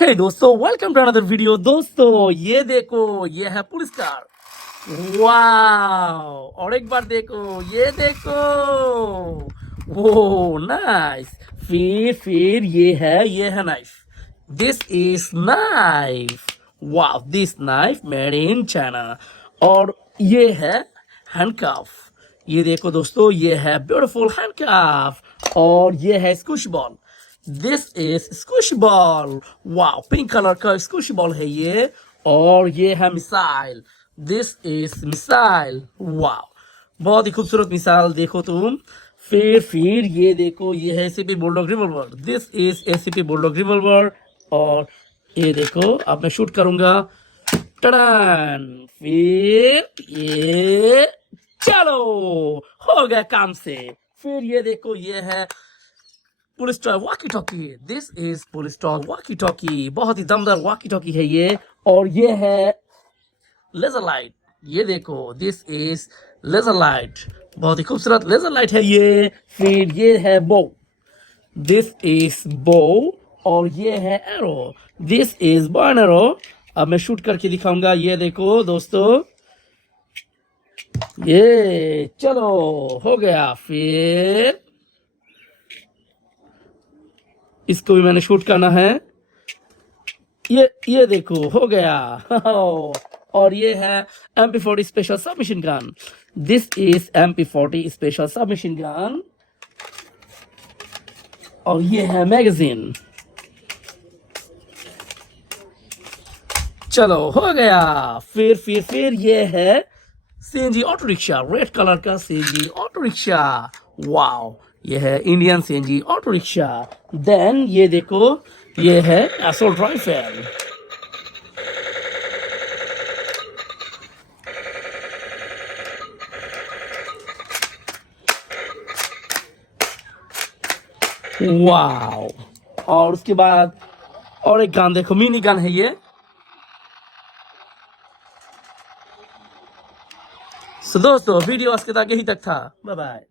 हे दोस्तों, welcome to another video. दोस्तों ये देखो, ये है पुलिस कार। वाओ, और एक बार देखो, ये देखो। ओ नाइस। फिर ये है knife. This is knife. Wow, this knife made in China. और ये है हैंडकफ। ये देखो दोस्तों, ये है ब्यूटीफुल हैंडकफ। और ये है squish ball. This is squish ball. Wow, pink colour का स्क्विश बॉल है ये। और ये है missile. This is missile. Wow, बहुत ही खूबसूरत मिसाइल देखो तुम। फिर ये देखो, ये है ACP bulldog revolver. This is ACP bulldog revolver. और ये देखो, अब मैं शूट करूंगा। टड़न। फिर ये, चलो, हो गया काम से। फिर ये देखो, ये है police toy walkie talkie. This is police toy walkie talkie. बहुत ही दमदार वॉकी टॉकी है ये। और ये है लेजर लाइट। ये देखो, दिस इज लेजर लाइट। बहुत ही खूबसूरत लेजर लाइट है ये। फिर ये है बो। दिस इज बो। और ये है arrow. This is bow and arrow. अब मैं शूट करके दिखाऊंगा। ये देखो दोस्तों, ये चलो, हो गया। फिर इसको भी मैंने शूट करना है। ये देखो, हो गया। और ये है MP40 special submachine gun. This is MP40 special submachine gun. और ये है मैगजीन। चलो, हो गया। फिर ये है CNG auto rickshaw. Red colour का सीएनजी ऑटो रिक्शा। वाओ, ये है Indian CNG auto rickshaw. Then ये देखो, ये है असॉल्ट राइफल। वाओ, और उसके बाद और एक गन देखो, मिनी गन है ये। सो दोस्तों, वीडियो आज के तक यही तक था। Bye bye.